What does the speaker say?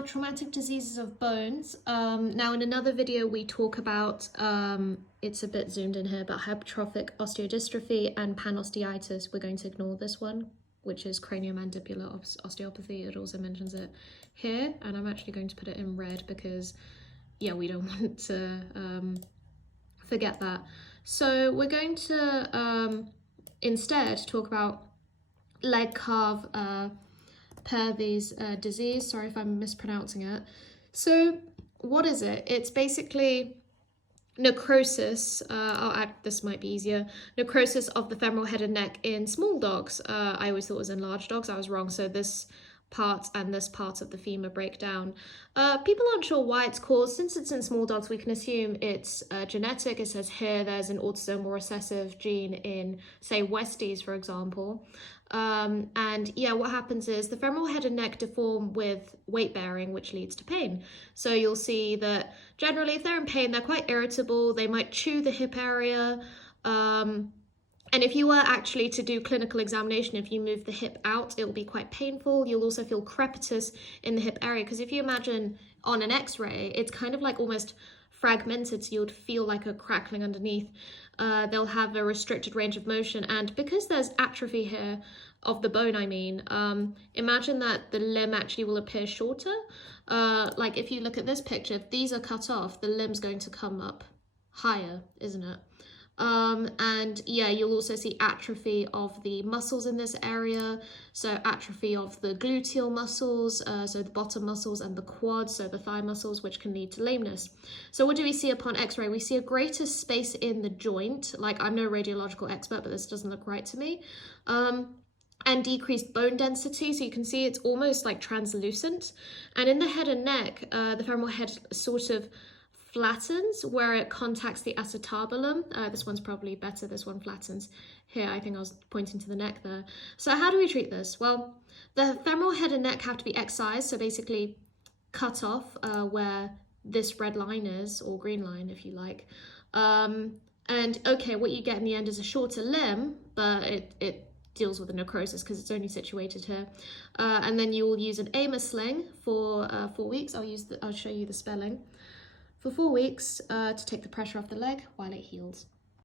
now traumatic diseases of bones. Now in another video we talk about, it's a bit zoomed in here, but hypertrophic osteodystrophy and panosteitis. We're going to ignore this one, which is craniomandibular osteopathy. It also mentions it here, and I'm actually going to put it in red because, yeah, we don't want to forget that. So we're going to instead talk about leg calf Perthes disease. Sorry if I'm mispronouncing it. So what is it? It's basically necrosis. This might be easier. Necrosis of the femoral head and neck in small dogs. I always thought it was in large dogs. I was wrong. So this part and this part of the femur break down. People aren't sure why it's caused. Since it's in small dogs, we can assume it's genetic. It says here there's an autosomal recessive gene in, say, Westies, for example. And yeah, what happens is the femoral head and neck deform with weight bearing, which leads to pain. So you'll see that generally if they're in pain, they're quite irritable. They might chew the hip area. And if you were actually to do clinical examination, if you move the hip out, it will be quite painful. You'll also feel crepitus in the hip area, because if you imagine on an x-ray, it's kind of like almost fragmented, so you would feel like a crackling underneath. They'll have a restricted range of motion, and because there's atrophy here of the bone, imagine that the limb actually will appear shorter. Like if you look at this picture, if these are cut off, the limb's going to come up higher, isn't it? And yeah, you'll also see atrophy of the muscles in this area. So atrophy of the gluteal muscles, so the bottom muscles, and the quads, so the thigh muscles, which can lead to lameness. So what do we see upon x-ray? We see a greater space in the joint. Like, I'm no radiological expert, but this doesn't look right to me. And decreased bone density. So you can see it's almost like translucent. And in the head and neck, the femoral head sort of flattens where it contacts the acetabulum. This one's probably better. This one flattens here. I think I was pointing to the neck there. So how do we treat this? Well, the femoral head and neck have to be excised, so basically cut off where this red line is, or green line if you like. And okay, what you get in the end is a shorter limb, but it deals with the necrosis because it's only situated here. And then you will use an Amos sling for 4 weeks. I'll show you the spelling. For 4 weeks to take the pressure off the leg while it heals.